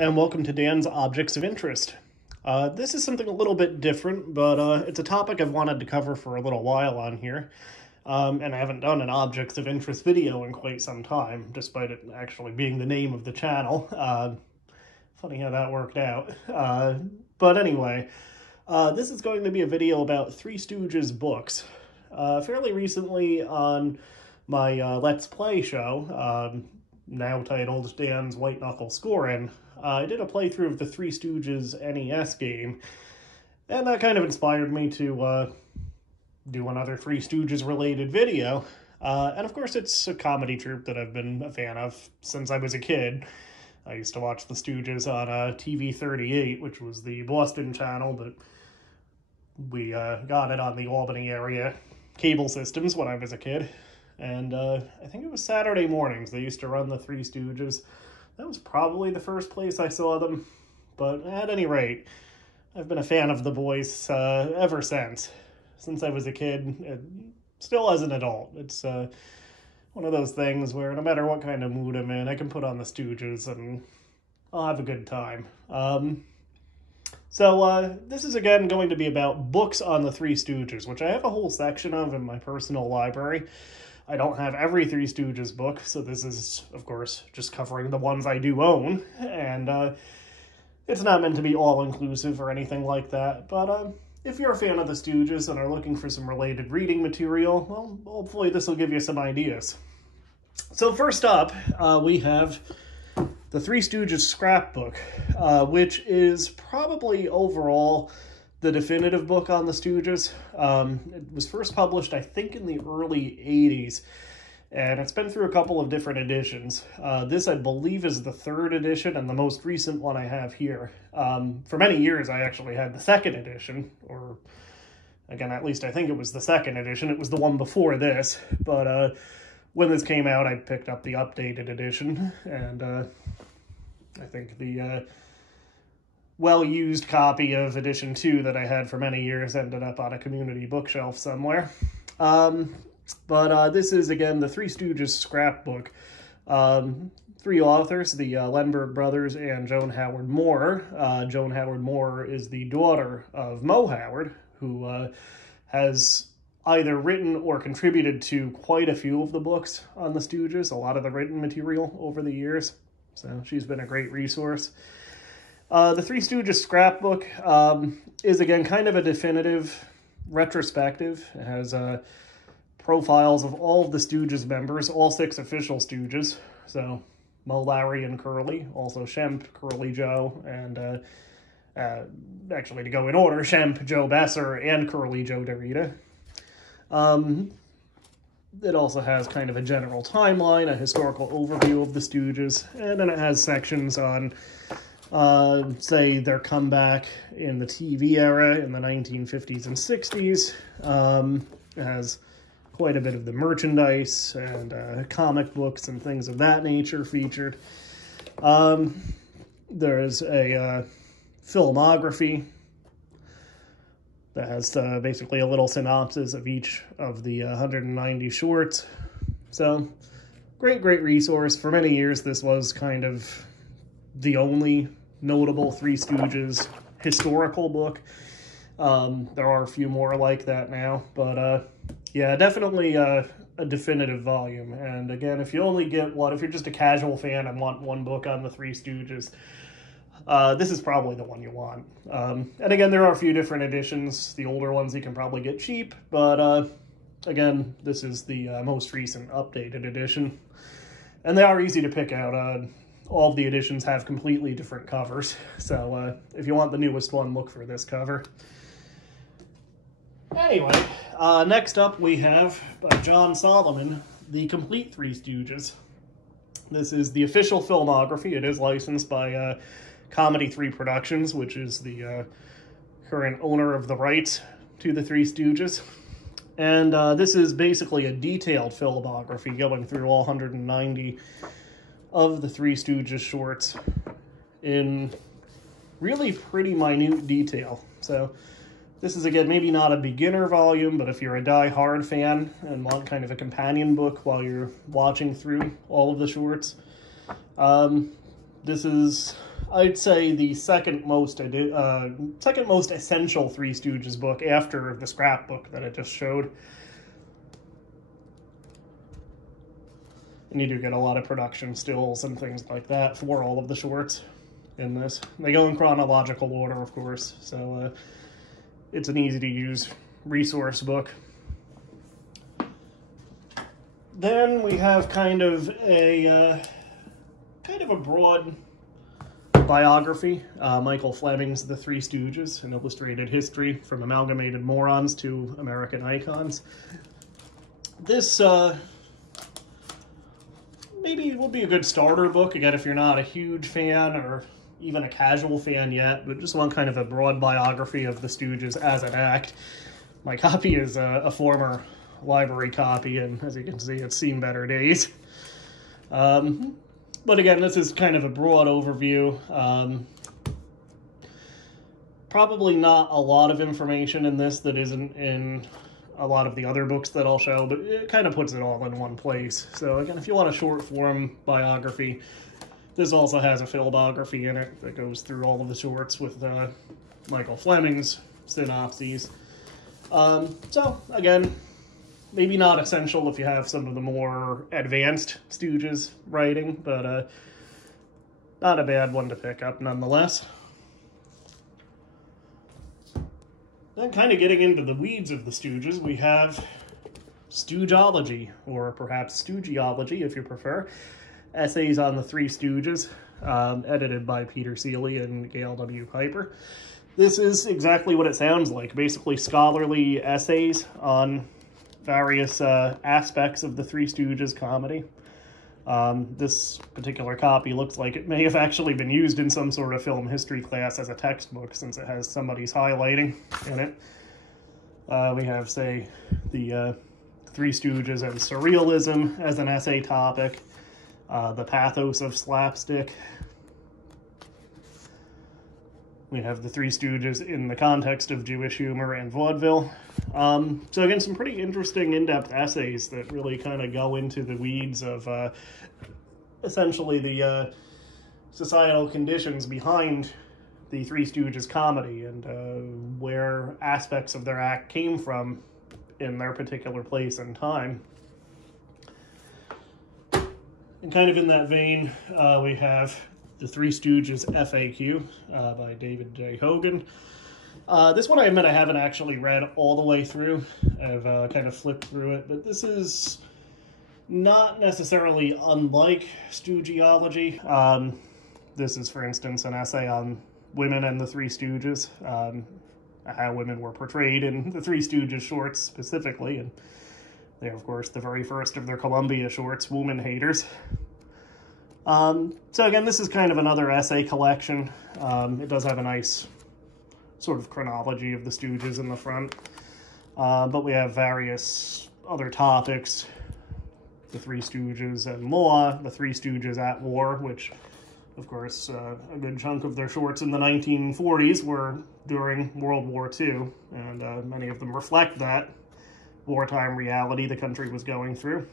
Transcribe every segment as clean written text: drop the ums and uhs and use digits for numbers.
and welcome to Dan's Objects of Interest. This is something a little bit different, but it's a topic I've wanted to cover for a little while on here. And I haven't done an Objects of Interest video in quite some time, despite it actually being the name of the channel. Funny how that worked out. But anyway, this is going to be a video about Three Stooges books. Fairly recently on my Let's Play show, now titled Dan's White Knuckle Scorin', I did a playthrough of the Three Stooges NES game, and that kind of inspired me to do another Three Stooges related video. And of course it's a comedy troupe that I've been a fan of since I was a kid. I used to watch the Stooges on TV 38, which was the Boston channel, but we got it on the Albany area cable systems when I was a kid. And I think it was Saturday mornings. They used to run the Three Stooges. That was probably the first place I saw them. But at any rate, I've been a fan of the boys ever since I was a kid, and still as an adult. It's one of those things where no matter what kind of mood I'm in, I can put on the Stooges and I'll have a good time. So this is again going to be about books on the Three Stooges, which I have a whole section of in my personal library. I don't have every Three Stooges book, so this is, of course, just covering the ones I do own, and it's not meant to be all-inclusive or anything like that, but if you're a fan of the Stooges and are looking for some related reading material, well, hopefully this will give you some ideas. So first up, we have the Three Stooges Scrapbook, which is probably overall the definitive book on the Stooges. It was first published, I think, in the early 80s, and it's been through a couple of different editions. This, I believe, is the third edition, and the most recent one I have here. For many years, I actually had the second edition, or, again, at least I think it was the second edition. It was the one before this, but when this came out, I picked up the updated edition, and I think the well-used copy of edition 2 that I had for many years ended up on a community bookshelf somewhere. But this is, again, the Three Stooges Scrapbook. Three authors, the Lenberg brothers and Joan Howard Moore. Joan Howard Moore is the daughter of Moe Howard, who has either written or contributed to quite a few of the books on the Stooges, a lot of the written material over the years. So she's been a great resource. The Three Stooges Scrapbook is, again, kind of a definitive retrospective. It has profiles of all of the Stooges members, all 6 official Stooges. So Moe, Larry, and Curly, also Shemp, Curly Joe, and actually, to go in order, Shemp, Joe Besser, and Curly Joe DeRita. It also has kind of a general timeline, a historical overview of the Stooges, and then it has sections on say their comeback in the TV era in the 1950s and 60s. It has quite a bit of the merchandise and comic books and things of that nature featured. There's a filmography that has basically a little synopsis of each of the 190 shorts. So, great resource. For many years, this was kind of the only notable Three Stooges historical book. There are a few more like that now, but yeah, definitely a definitive volume. And again, if you only get one, if you're just a casual fan and want one book on the Three Stooges, this is probably the one you want. And again, there are a few different editions. The older ones you can probably get cheap, but again, this is the most recent updated edition. And they are easy to pick out. All of the editions have completely different covers, so if you want the newest one, look for this cover. Anyway, next up we have John Solomon, The Complete Three Stooges. This is the official filmography. It is licensed by Comedy 3 Productions, which is the current owner of the rights to the Three Stooges. And this is basically a detailed filmography going through all 190 of the Three Stooges shorts in really pretty minute detail. So this is, again, maybe not a beginner volume, but if you're a die-hard fan and want kind of a companion book while you're watching through all of the shorts, This is, I'd say, the second most essential Three Stooges book after the Scrapbook that I just showed. And you do get a lot of production stills and things like that for all of the shorts in this. They go in chronological order, of course, so it's an easy-to-use resource book. Then we have kind of a broad biography, Michael Fleming's The Three Stooges, an illustrated history from amalgamated morons to American icons. This maybe would be a good starter book, again, if you're not a huge fan or even a casual fan yet, but just want kind of a broad biography of the Stooges as an act. My copy is a former library copy, and as you can see, it's seen better days. But again, this is kind of a broad overview. Probably not a lot of information in this that isn't in a lot of the other books that I'll show, but it kind of puts it all in one place. So again, if you want a short form biography, this also has a filmography in it that goes through all of the shorts with Michael Fleming's synopses. So again, maybe not essential if you have some of the more advanced Stooges writing, but not a bad one to pick up nonetheless. Then kind of getting into the weeds of the Stooges, we have Studiology, or perhaps Studiology if you prefer. Essays on the Three Stooges, edited by Peter Seeley and Gail W. Piper. This is exactly what it sounds like, basically scholarly essays on various aspects of the Three Stooges comedy. This particular copy looks like it may have actually been used in some sort of film history class as a textbook, since it has somebody's highlighting in it. We have, say, the Three Stooges and surrealism as an essay topic, the pathos of slapstick. We have the Three Stooges in the context of Jewish humor and vaudeville. So again, some pretty interesting in-depth essays that really kind of go into the weeds of essentially the societal conditions behind the Three Stooges comedy and where aspects of their act came from in their particular place and time. And kind of in that vein, we have The Three Stooges FAQ by David J. Hogan. This one I admit I haven't actually read all the way through. I've kind of flipped through it, but this is not necessarily unlike Studiology. This is, for instance, an essay on women and the Three Stooges, how women were portrayed in the Three Stooges shorts specifically, and they're, of course, the very first of their Columbia shorts, Woman Haters. So again, this is kind of another essay collection. It does have a nice sort of chronology of the Stooges in the front, but we have various other topics: the Three Stooges and law, the Three Stooges at war, which, of course, a good chunk of their shorts in the 1940s were during World War II, and many of them reflect that wartime reality the country was going through.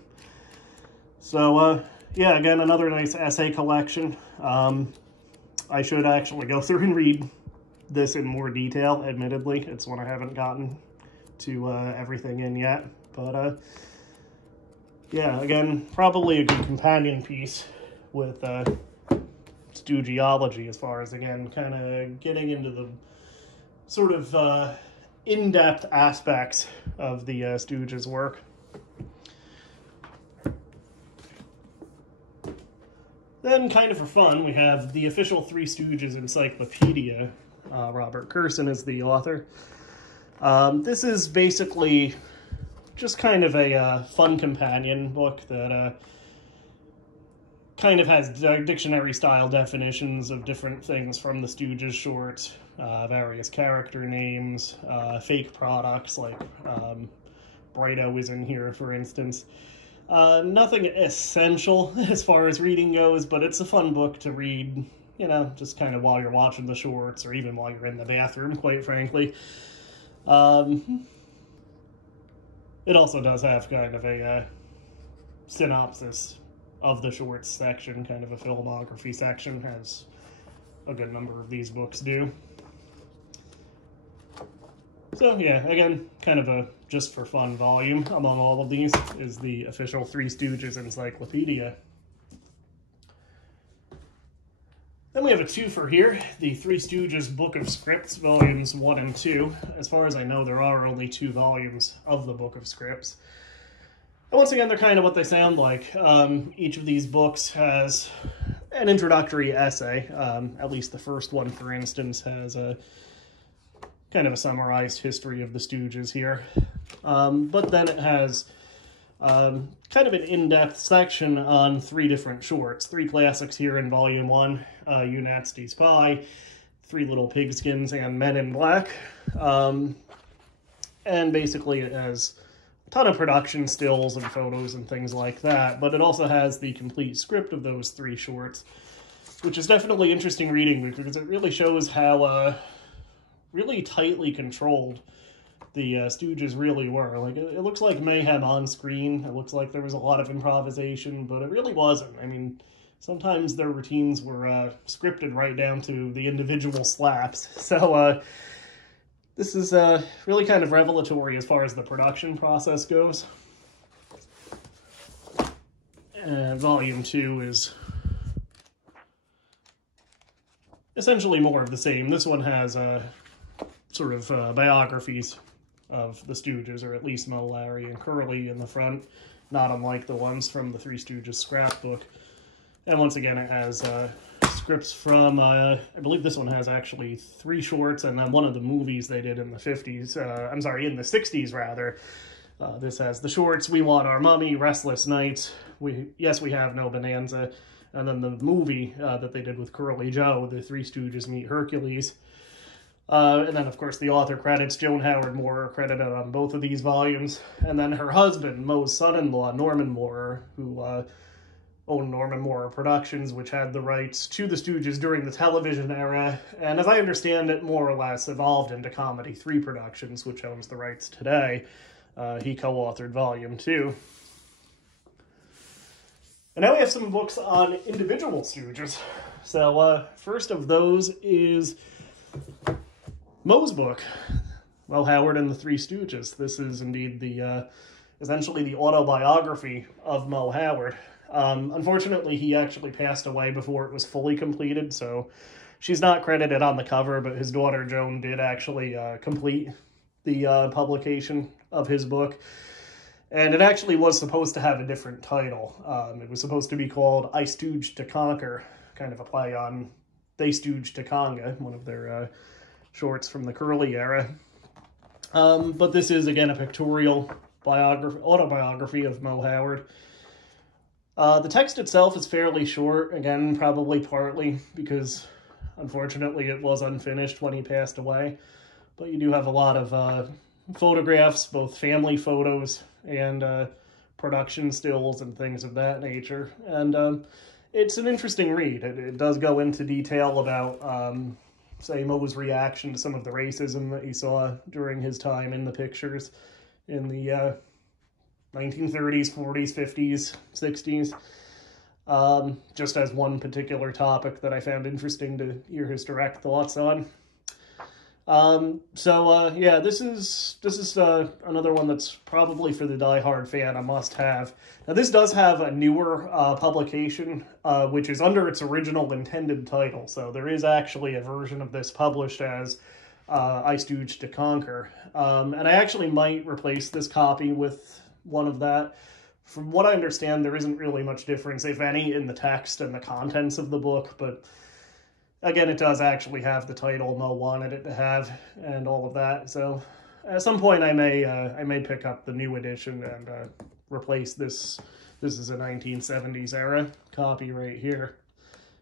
So, yeah, again, another nice essay collection. I should actually go through and read this in more detail, admittedly. It's one I haven't gotten to everything in yet. But, yeah, again, probably a good companion piece with Studiology as far as, again, kind of getting into the sort of in-depth aspects of the Stooges' work. Then, kind of for fun, we have the official Three Stooges Encyclopedia. Robert Kurson is the author. This is basically just kind of a fun companion book that kind of has dictionary-style definitions of different things from the Stooges shorts, various character names, fake products, like Brighto is in here, for instance. Nothing essential as far as reading goes, but it's a fun book to read, you know, just kind of while you're watching the shorts, or even while you're in the bathroom, quite frankly. It also does have kind of a synopsis of the shorts section, kind of a filmography section, as a good number of these books do. So yeah, again, kind of a just for fun volume among all of these is the official Three Stooges encyclopedia. Then we have a twofer here, the Three Stooges Book of Scripts, volumes 1 and 2. As far as I know, there are only 2 volumes of the Book of Scripts. And once again, they're kind of what they sound like. Each of these books has an introductory essay. At least the first one, for instance, has a kind of a summarized history of the Stooges here. But then it has kind of an in-depth section on 3 different shorts. 3 classics here in Volume 1, You Nasty Spy, 3 Little Pigskins, and Men in Black. And basically it has a ton of production stills and photos and things like that, but it also has the complete script of those 3 shorts, which is definitely interesting reading because it really shows how really tightly controlled the Stooges really were. Like, it looks like mayhem on screen. It looks like there was a lot of improvisation, but it really wasn't. I mean, sometimes their routines were scripted right down to the individual slaps. So this is really kind of revelatory as far as the production process goes. And Volume 2 is essentially more of the same. This one has sort of biographies of the Stooges, or at least Moe, Larry, and Curly in the front, not unlike the ones from the Three Stooges scrapbook. And once again, it has scripts from, I believe this one has actually 3 shorts, and then one of the movies they did in the 50s, I'm sorry, in the 60s rather. This has the shorts, We Want Our Mummy, Restless Nights, Yes We Have No Bonanza, and then the movie that they did with Curly Joe, The Three Stooges Meet Hercules. And then, of course, the author credits, Joan Howard Moore, are credited on both of these volumes. And then her husband, Moe's son-in-law, Norman Moore, who owned Norman Moore Productions, which had the rights to the Stooges during the television era. And as I understand it, more or less evolved into Comedy 3 Productions, which owns the rights today. He co-authored Volume 2. And now we have some books on individual Stooges. So first of those is Moes Book, Moe Howard and the Three Stooges. This is indeed the essentially the autobiography of Moe Howard. Unfortunately, he actually passed away before it was fully completed, so she's not credited on the cover, but his daughter Joan did actually complete the publication of his book. And it actually was supposed to have a different title. It was supposed to be called I Stooge to Conquer, kind of a play on They Stooge to Conga, one of their shorts from the Curly era. But this is, again, a pictorial autobiography of Moe Howard. The text itself is fairly short, again, probably partly because, unfortunately, it was unfinished when he passed away. But you do have a lot of photographs, both family photos and production stills and things of that nature. And it's an interesting read. It does go into detail about say, Moe's reaction to some of the racism that he saw during his time in the pictures in the 1930s, 40s, 50s, 60s. Just as one particular topic that I found interesting to hear his direct thoughts on. Yeah, this is another one that's probably for the diehard fan a must-have. Now, this does have a newer publication, which is under its original intended title. So there is actually a version of this published as I Stooge to Conquer. And I actually might replace this copy with one of that. From what I understand, there isn't really much difference, if any, in the text and the contents of the book, but again, it does actually have the title Moe wanted it to have and all of that. So at some point I may pick up the new edition and replace this. This is a 1970s era copy right here.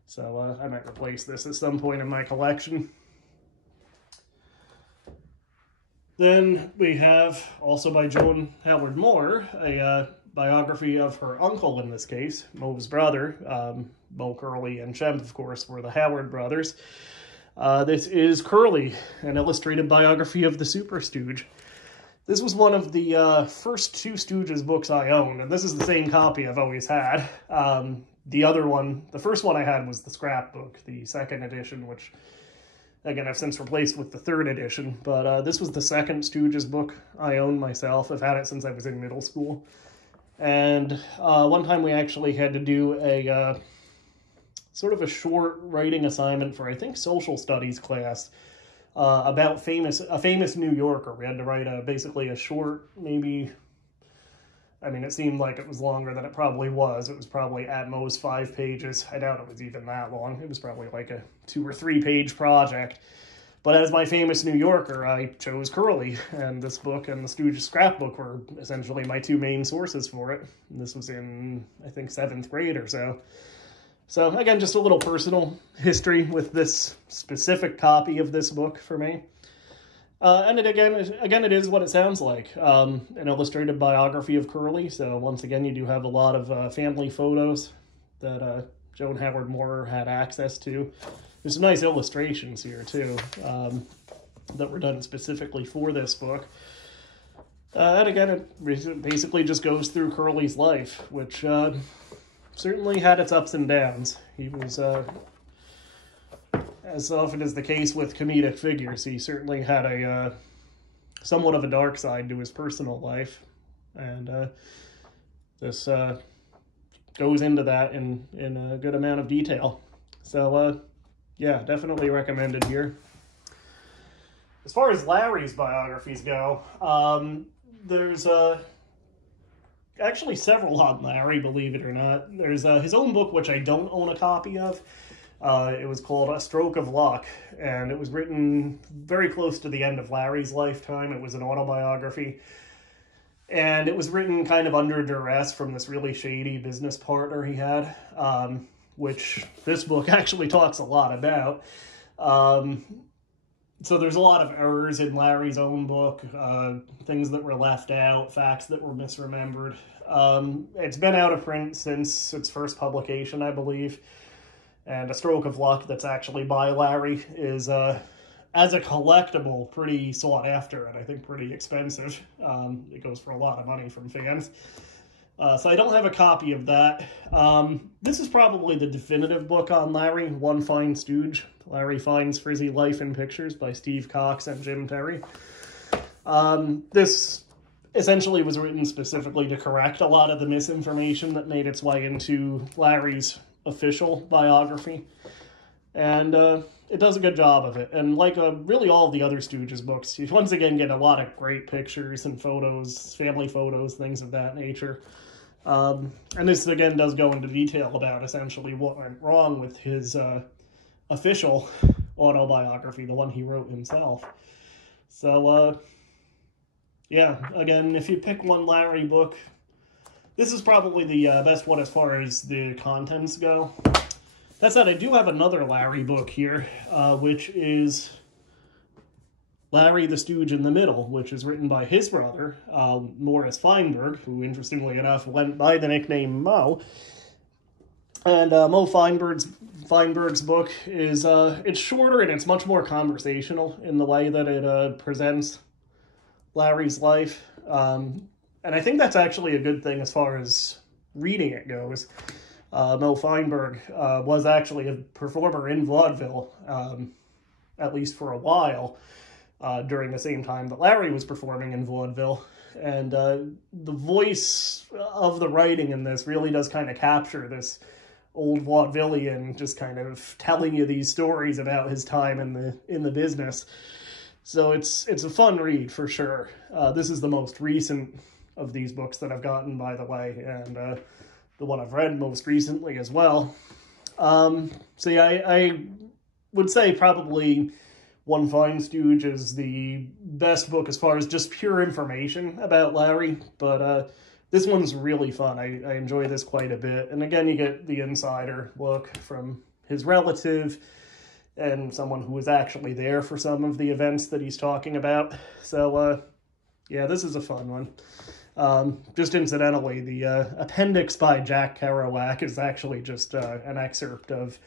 So I might replace this at some point in my collection. Then we have, also by Joan Howard Moore, a biography of her uncle in this case, Moe's brother. Moe, Curly, and Shemp, of course, were the Howard brothers. This is Curly, an illustrated biography of the Super Stooge. This was one of the first two Stooges books I owned, and this is the same copy I've always had. The other one, the first one I had was the Scrapbook, the second edition, which, again, I've since replaced with the third edition. But this was the second Stooges book I owned myself. I've had it since I was in middle school. And one time we actually had to do a sort of a short writing assignment for, I think, social studies class about a famous New Yorker. We had to write basically a short, maybe, I mean, it seemed like it was longer than it probably was. It was probably at most 5 pages. I doubt it was even that long. It was probably like a 2 or 3 page project. But as my famous New Yorker, I chose Curly, and this book and the Stooges Scrapbook were essentially my two main sources for it. And this was in, I think, 7th grade or so. So, again, just a little personal history with this specific copy of this book for me. And it, again, it is what it sounds like, an illustrated biography of Curly. So, once again, you do have a lot of family photos that Joan Howard Moore had access to. There's some nice illustrations here, too, that were done specifically for this book. And again, it basically just goes through Curly's life, which certainly had its ups and downs. He was, as often is the case with comedic figures, he certainly had a somewhat of a dark side to his personal life. And this goes into that in a good amount of detail. So, yeah, definitely recommended here. As far as Larry's biographies go, there's actually several on Larry, believe it or not. There's his own book, which I don't own a copy of. It was called A Stroke of Luck, and it was written very close to the end of Larry's lifetime. It was an autobiography, and it was written kind of under duress from this really shady business partner he had, which this book actually talks a lot about. So there's a lot of errors in Larry's own book, things that were left out, facts that were misremembered. It's been out of print since its first publication, I believe. And A Stroke of Luck, that's actually by Larry, is, as a collectible, pretty sought after and I think pretty expensive. It goes for a lot of money from fans. So I don't have a copy of that. This is probably the definitive book on Larry, One Fine Stooge, Larry Fine's Frizzy Life in Pictures by Steve Cox and Jim Terry. This essentially was written specifically to correct a lot of the misinformation that made its way into Larry's official biography. And it does a good job of it. And like really all of the other Stooges books, you once again get a lot of great pictures and photos, family photos, things of that nature. And this, again, does go into detail about essentially what went wrong with his official autobiography, the one he wrote himself. So, yeah, again, if you pick one Larry book, this is probably the best one as far as the contents go. That said, I do have another Larry book here, which is Larry the Stooge in the Middle, which is written by his brother, Morris Feinberg, who, interestingly enough, went by the nickname Moe. And Moe Feinberg's book is, it's shorter and it's much more conversational in the way that it presents Larry's life. And I think that's actually a good thing as far as reading it goes. Moe Feinberg was actually a performer in vaudeville, at least for a while, during the same time that Larry was performing in vaudeville. And the voice of the writing in this really does kind of capture this old vaudevillian, just kind of telling you these stories about his time in the business. So it's a fun read for sure. This is the most recent of these books that I've gotten, by the way, and the one I've read most recently as well. So yeah, I would say probably One Fine Stooge is the best book as far as just pure information about Larry, but this one's really fun. I enjoy this quite a bit. And again, you get the insider look from his relative and someone who was actually there for some of the events that he's talking about. So, yeah, this is a fun one. Just incidentally, the appendix by Jack Kerouac is actually just an excerpt of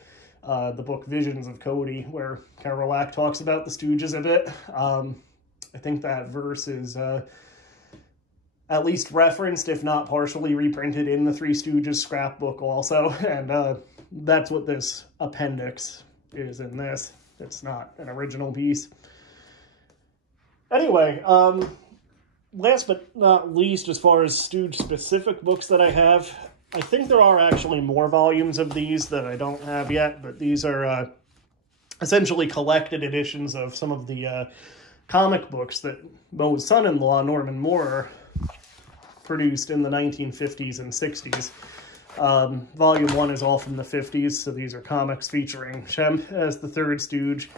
the book Visions of Cody, where Kerouac talks about the Stooges a bit. I think that verse is at least referenced, if not partially reprinted, in the Three Stooges scrapbook also, and that's what this appendix is in this. It's not an original piece. Anyway, last but not least, as far as Stooge-specific books that I have, I think there are actually more volumes of these that I don't have yet, but these are essentially collected editions of some of the comic books that Moe's son-in-law, Norman Moore, produced in the 1950s and 60s. Volume 1 is all from the 50s, so these are comics featuring Shemp as the third Stooge.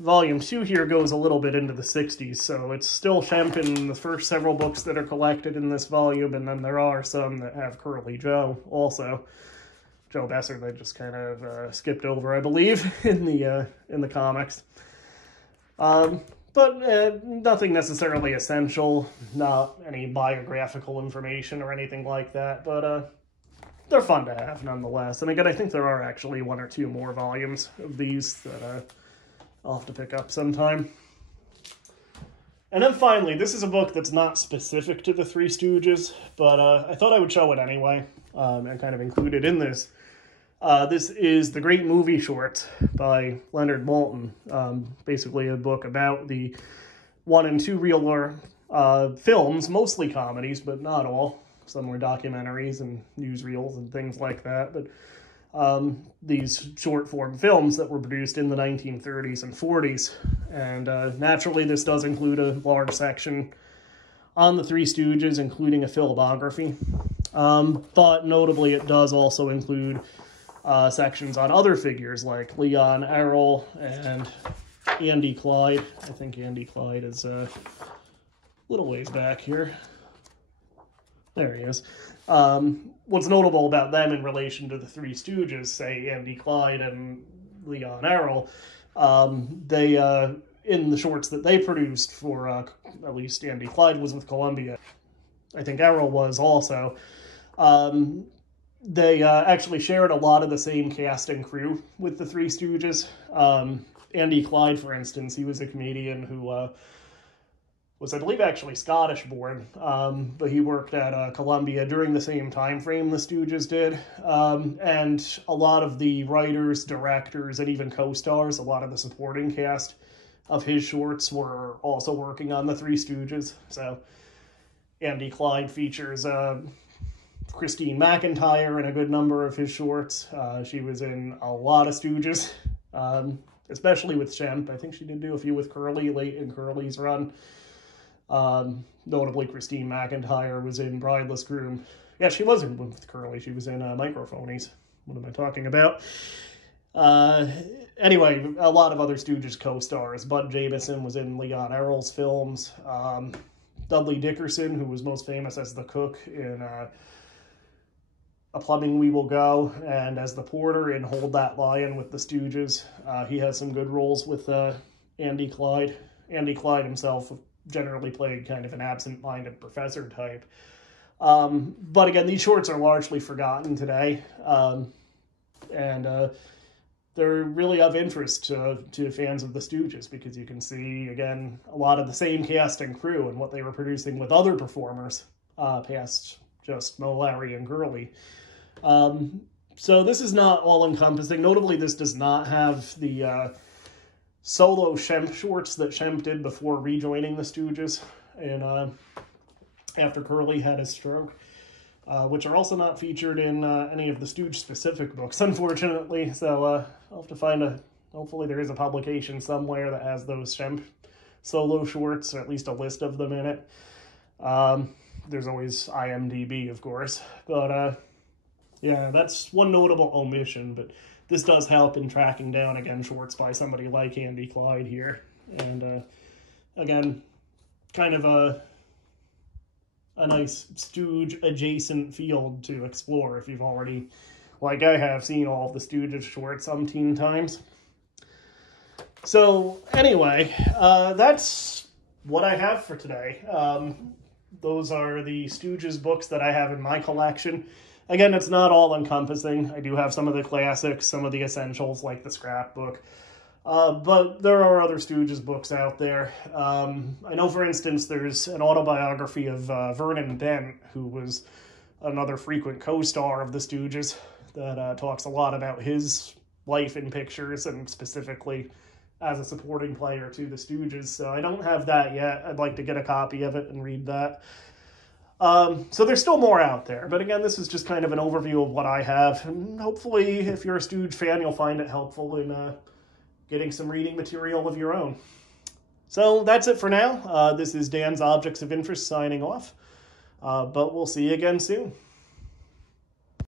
Volume 2 here goes a little bit into the 60s, so it's still Shemp in the first several books that are collected in this volume, and then there are some that have Curly Joe also. Joe Besser they just kind of skipped over, I believe, in the comics. But nothing necessarily essential, not any biographical information or anything like that, but they're fun to have nonetheless. And again, I think there are actually 1 or 2 more volumes of these that I'll have to pick up sometime. And then finally, this is a book that's not specific to the Three Stooges, but I thought I would show it anyway, and kind of include it in this. This is The Great Movie Shorts by Leonard Maltin, basically a book about the 1 and 2 reeler films, mostly comedies, but not all. Some were documentaries and newsreels and things like that, but these short-form films that were produced in the 1930s and 40s. And naturally, this does include a large section on the Three Stooges, including a filmography. But notably, it does also include sections on other figures like Leon Errol and Andy Clyde. I think Andy Clyde is a little ways back here. There he is. What's notable about them in relation to the Three Stooges, say Andy Clyde and Leon Errol, they in the shorts that they produced for, at least Andy Clyde was with Columbia, I think Errol was also, they actually shared a lot of the same cast and crew with the Three Stooges. Andy Clyde, for instance, he was a comedian who was, I believe, actually Scottish-born, but he worked at Columbia during the same time frame the Stooges did. And a lot of the writers, directors, and even co-stars, a lot of the supporting cast of his shorts were also working on the Three Stooges. So Andy Clyde features Christine McIntyre in a good number of his shorts. She was in a lot of Stooges, especially with Shemp. I think she did do a few with Curly late in Curly's run. Notably, Christine McIntyre was in Brideless Groom. Yeah, she wasn't with Curly. She was in Microphonies. What am I talking about? Anyway, a lot of other Stooges co-stars. Bud Jameson was in Leon Errol's films. Dudley Dickerson, who was most famous as the cook in A Plumbing We Will Go, and as the porter in Hold That Lion with the Stooges. He has some good roles with Andy Clyde. Andy Clyde himself generally played kind of an absent-minded professor type. But again, these shorts are largely forgotten today, and they're really of interest to fans of the Stooges, because you can see, again, a lot of the same cast and crew and what they were producing with other performers past just Moe, Larry, and Curly. So this is not all-encompassing. Notably, this does not have the solo Shemp shorts that Shemp did before rejoining the Stooges and after Curly had his stroke, which are also not featured in any of the Stooge-specific books, unfortunately. So I'll have to find hopefully there is a publication somewhere that has those Shemp solo shorts, or at least a list of them in it. There's always IMDb, of course, but yeah, that's one notable omission, but this does help in tracking down, again, shorts by somebody like Andy Clyde here. And, again, kind of a nice Stooge-adjacent field to explore if you've already, like I have, seen all of the Stooges shorts umpteen times. So, anyway, that's what I have for today. Those are the Stooges books that I have in my collection. Again, it's not all-encompassing. I do have some of the classics, some of the essentials, like the Scrapbook. But there are other Stooges books out there. I know, for instance, there's an autobiography of Vernon Dent, who was another frequent co-star of the Stooges, that talks a lot about his life in pictures, and specifically as a supporting player to the Stooges. So I don't have that yet. I'd like to get a copy of it and read that. So there's still more out there. But again, this is just kind of an overview of what I have. And hopefully, if you're a Stooge fan, you'll find it helpful in getting some reading material of your own. So that's it for now. This is Dan's Objects of Interest signing off. But we'll see you again soon.